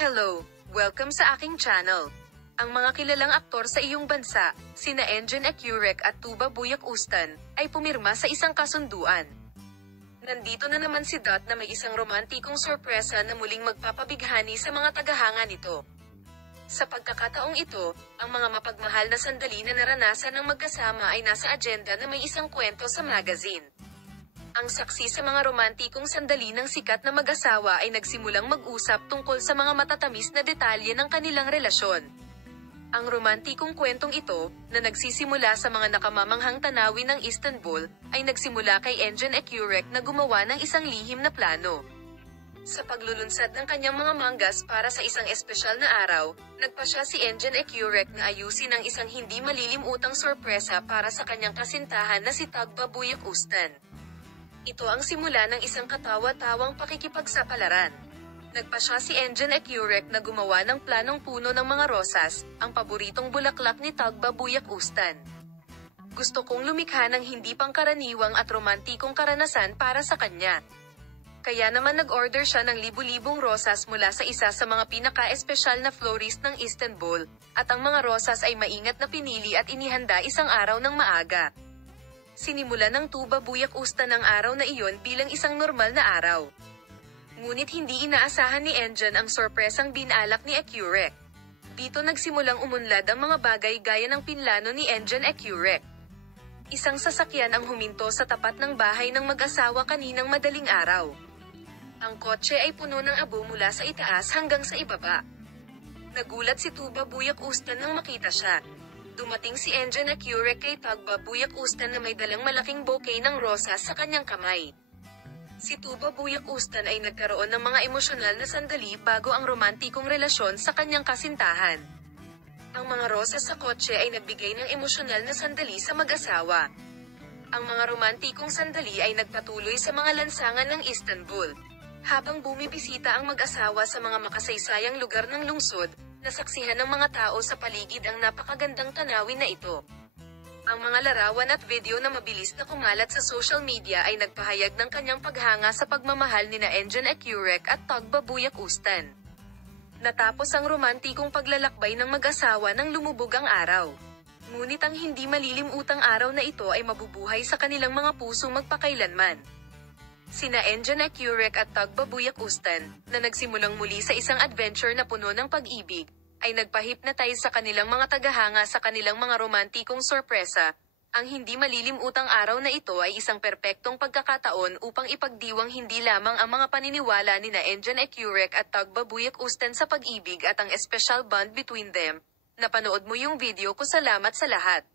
Hello! Welcome sa aking channel. Ang mga kilalang aktor sa iyong bansa, sina Engin Ecurek at Tuba Buyak Ustan, ay pumirma sa isang kasunduan. Nandito na naman si Dot na may isang romantikong sorpresa na muling magpapabighani sa mga tagahanga nito. Sa pagkakataong ito, ang mga mapagmahal na sandali na naranasan ng magkasama ay nasa agenda na may isang kwento sa magazine. Ang saksi sa mga romantikong sandali ng sikat na mag-asawa ay nagsimulang mag-usap tungkol sa mga matatamis na detalye ng kanilang relasyon. Ang romantikong kwentong ito, na nagsisimula sa mga nakamamanghang tanawin ng Istanbul, ay nagsimula kay Engin Ecurek na gumawa ng isang lihim na plano. Sa paglulunsad ng kanyang mga mangas para sa isang espesyal na araw, nagpasya si Engin Ecurek na ayusin ang isang hindi malilimutang sorpresa para sa kanyang kasintahan na si Tuba Buyak Ustan. Ito ang simula ng isang katawa-tawang pakikipagsapalaran. Nagpasya si Engin Ecurek na gumawa ng planong puno ng mga rosas, ang paboritong bulaklak ni Tuba Buyak Ustan. Gusto kong lumikha ng hindi pangkaraniwang at romantikong karanasan para sa kanya. Kaya naman nag-order siya ng libu-libong rosas mula sa isa sa mga pinaka-espesyal na florist ng Istanbul, at ang mga rosas ay maingat na pinili at inihanda isang araw ng maaga. Sinimulan ng Tuba Buyak Ustan ang araw na iyon bilang isang normal na araw. Ngunit hindi inaasahan ni Engin ang sorpresang binalak ni Ecurek. Dito nagsimulang umunlad ang mga bagay gaya ng pinlano ni Engin Ecurek. Isang sasakyan ang huminto sa tapat ng bahay ng mag-asawa kaninang madaling araw. Ang kotse ay puno ng abo mula sa itaas hanggang sa ibaba. Nagulat si Tuba Buyak Ustan nang makita siya. Dumating si Engin Ecurek kay Tuba Buyak Ustan na may dalang malaking bouquet ng rosas sa kanyang kamay. Si Tuba Buyak Ustan ay nagkaroon ng mga emosyonal na sandali bago ang romantikong relasyon sa kanyang kasintahan. Ang mga rosas sa kotse ay nagbigay ng emosyonal na sandali sa mag-asawa. Ang mga romantikong sandali ay nagpatuloy sa mga lansangan ng Istanbul. Habang bumibisita ang mag-asawa sa mga makasaysayang lugar ng lungsod, nasaksihan ng mga tao sa paligid ang napakagandang tanawin na ito. Ang mga larawan at video na mabilis na kumalat sa social media ay nagpahayag ng kanyang paghanga sa pagmamahal nina Engin Ecurek at Tuba Buyak Ustan. Natapos ang romantikong paglalakbay ng mag-asawa nang lumubog ang araw. Ngunit ang hindi malilimutang araw na ito ay mabubuhay sa kanilang mga puso magpakailanman. Sina Engin Ecurek at Tuba Buyak Ustan, na nagsimulang muli sa isang adventure na puno ng pag-ibig, ay nagpa-hypnotize sa kanilang mga tagahanga sa kanilang mga romantikong sorpresa. Ang hindi malilimutang araw na ito ay isang perpektong pagkakataon upang ipagdiwang hindi lamang ang mga paniniwala nina Engin Ecurek at Tuba Buyak Ustan sa pag-ibig at ang espesyal bond between them. Napanood mo yung video ko, salamat sa lahat.